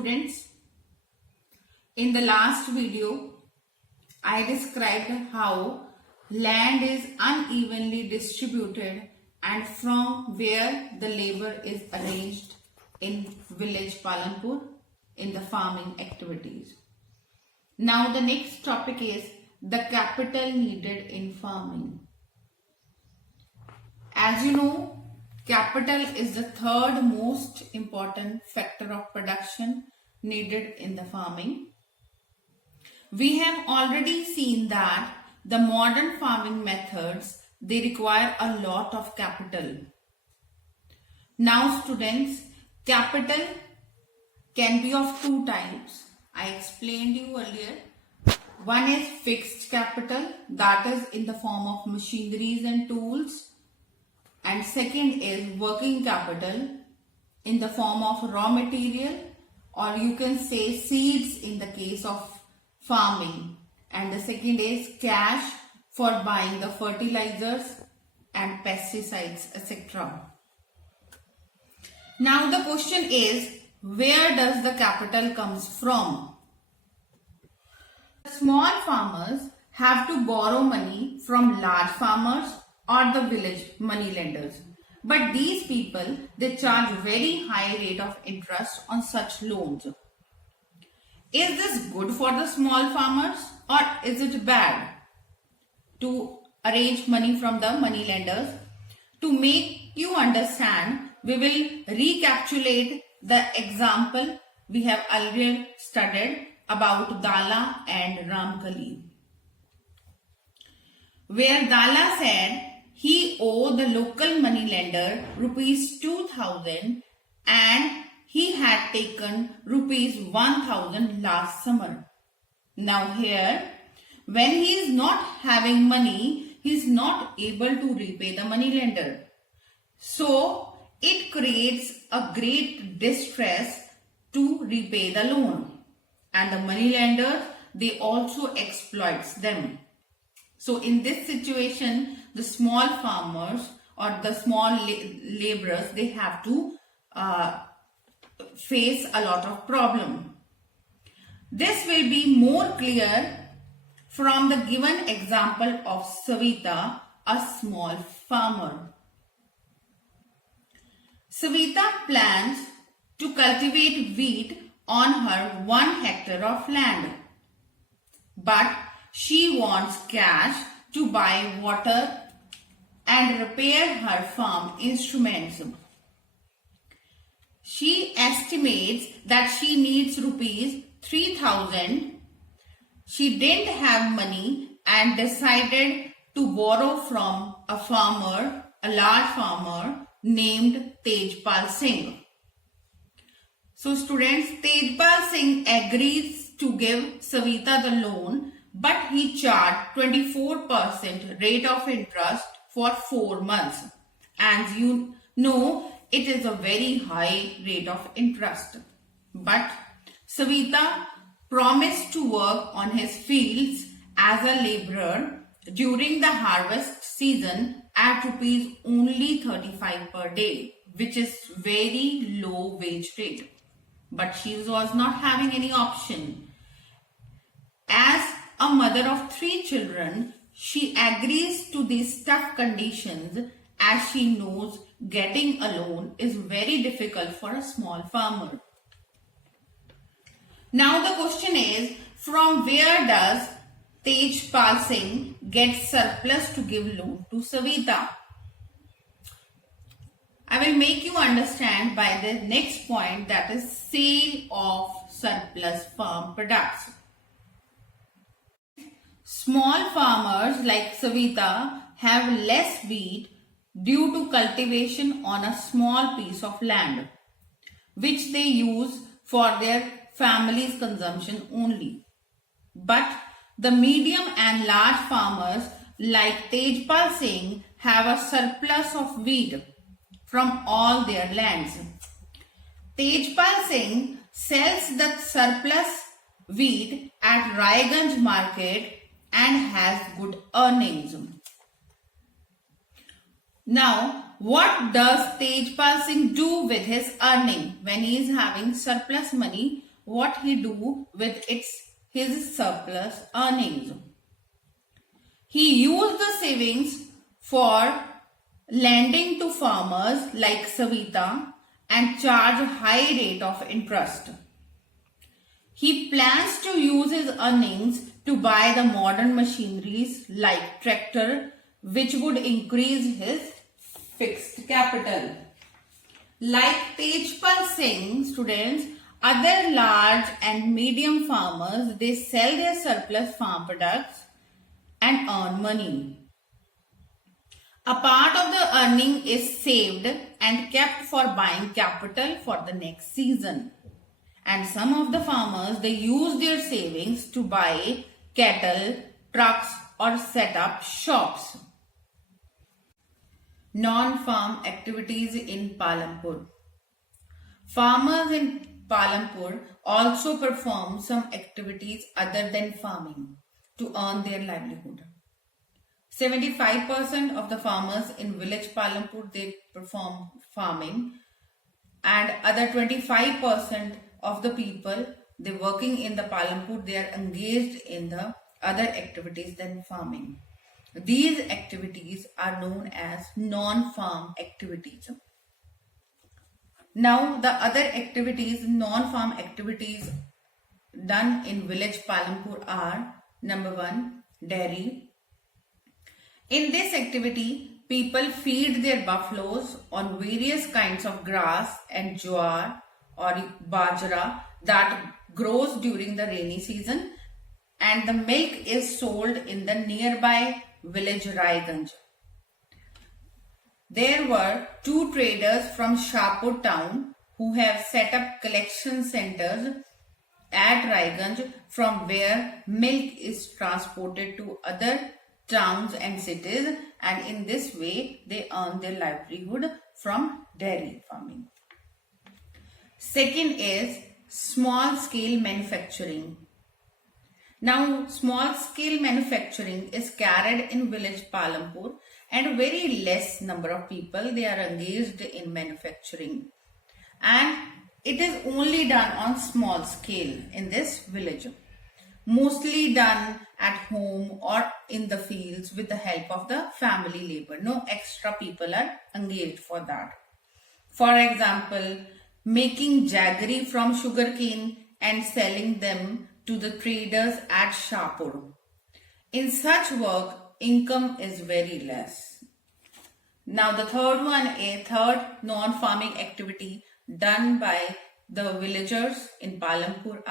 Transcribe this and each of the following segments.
students, in the last video, I described how land is unevenly distributed and from where the labor is arranged in village Palanpur in the farming activities. Now the next topic is the capital needed in farming. As you know, capital is the third most important factor of production needed in the farming. We have already seen that the modern farming methods, they require a lot of capital. Now students, capital can be of two types. I explained you earlier. One is fixed capital, that is in the form of machineries and tools. And second is working capital in the form of raw material, or you can say seeds in the case of farming. And the second is cash for buying the fertilizers and pesticides, etc. Now the question is, where does the capital comes from? Small farmers have to borrow money from large farmers or the village money lenders. But these people, they charge very high rate of interest on such loans. Is this good for the small farmers or is it bad to arrange money from the money lenders? To make you understand, we will recapitulate the example we have earlier studied about Dala and Ramkali, where Dala said he owed the local money lender rupees 2000 and he had taken rupees 1000 last summer. Now here, when he is not having money, he is not able to repay the money lender. So it creates a great distress to repay the loan. And the money lenders, they also exploits them. So in this situation, the small farmers or the small laborers, they have to face a lot of problem. This will be more clear from the given example of Savita, a small farmer. Savita plans to cultivate wheat on her 1 hectare of land. But she wants cash to buy water and repair her farm instruments. She estimates that she needs rupees 3000. She didn't have money and decided to borrow from a farmer, a large farmer named Tejpal Singh. So students, Tejpal Singh agrees to give Savita the loan, but he charged 24% rate of interest for 4 months. As you know, it is a very high rate of interest. But Savita promised to work on his fields as a laborer during the harvest season at rupees only 35 per day, which is very low wage rate. But she was not having any option. As a mother of 3 children, she agrees to these tough conditions as she knows getting a loan is very difficult for a small farmer. Now the question is, from where does Tejpal Singh get surplus to give loan to Savita? I will make you understand by the next point, that is sale of surplus farm products. Small farmers like Savita have less wheat due to cultivation on a small piece of land, which they use for their family's consumption only. But the medium and large farmers like Tejpal Singh have a surplus of wheat from all their lands. Tejpal Singh sells the surplus wheat at Raiganj market and has good earnings. Now, what does Tejpal Singh do with his earning when he is having surplus money what he do with his surplus earnings. He used the savings for lending to farmers like Savita and charge high rate of interest. He plans to use his earnings to buy the modern machineries like tractor, which would increase his fixed capital. Like Tejpal Singh, students, other large and medium farmers, they sell their surplus farm products and earn money. A part of the earning is saved and kept for buying capital for the next season. And some of the farmers, they use their savings to buy cattle, trucks or set up shops. Non-farm activities in Palampur. Farmers in Palampur also perform some activities other than farming to earn their livelihood. 75% of the farmers in village Palampur, they perform farming, and other 25% of the people they working in the Palampur, they are engaged in the other activities than farming. These activities are known as non-farm activities. Now the other activities, non-farm activities done in village Palampur are: number 1, dairy. In this activity, people feed their buffaloes on various kinds of grass and jowar or bajra that grows during the rainy season, and the milk is sold in the nearby village Raiganj. There were 2 traders from Shahpur town who have set up collection centers at Raiganj, from where milk is transported to other towns and cities, and in this way they earn their livelihood from dairy farming. Second is small scale manufacturing. Now small scale manufacturing is carried in village Palampur, and very less number of people they are engaged in manufacturing, and it is only done on small scale in this village, mostly done at home or in the fields with the help of the family labor. No extra people are engaged for that. For example, making jaggery from sugarcane and selling them to the traders at Shahpur. In such work, income is very less. Now the third one, a third non-farming activity done by the villagers in Palampur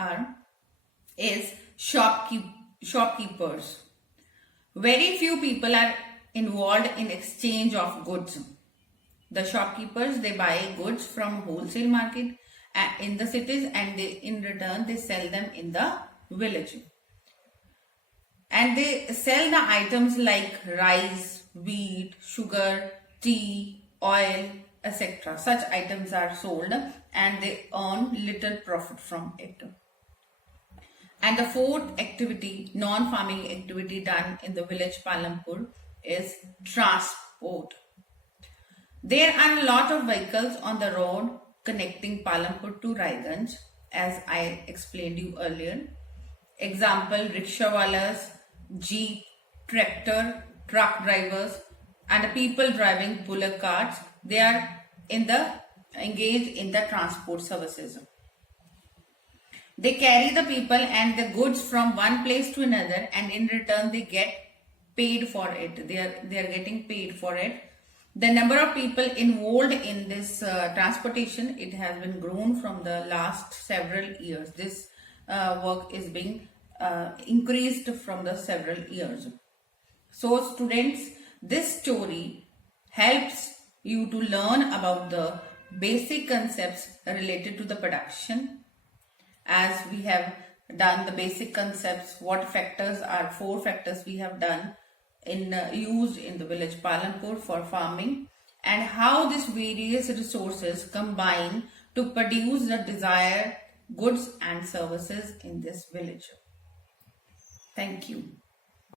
is shopkeepers. Very few people are involved in exchange of goods. The shopkeepers, they buy goods from wholesale market in the cities, and in return they sell them in the village. And they sell the items like rice, wheat, sugar, tea, oil, etc. Such items are sold and they earn little profit from it. And the fourth activity, non-farming activity done in the village Palampur is transport. There are a lot of vehicles on the road connecting Palampur to Raiganj, as I explained you earlier. Example, rickshawalas, jeep, tractor, truck drivers, and the people driving bullock carts, they are engaged in the transport services. They carry the people and the goods from one place to another, and in return they get paid for it. They are getting paid for it. The number of people involved in this transportation, it has been grown from the last several years. This work is being increased from the several years. So students, this story helps you to learn about the basic concepts related to the production. As we have done the basic concepts, what factors are 4 factors we have done used in the village Palampur for farming, and how these various resources combine to produce the desired goods and services in this village. Thank you.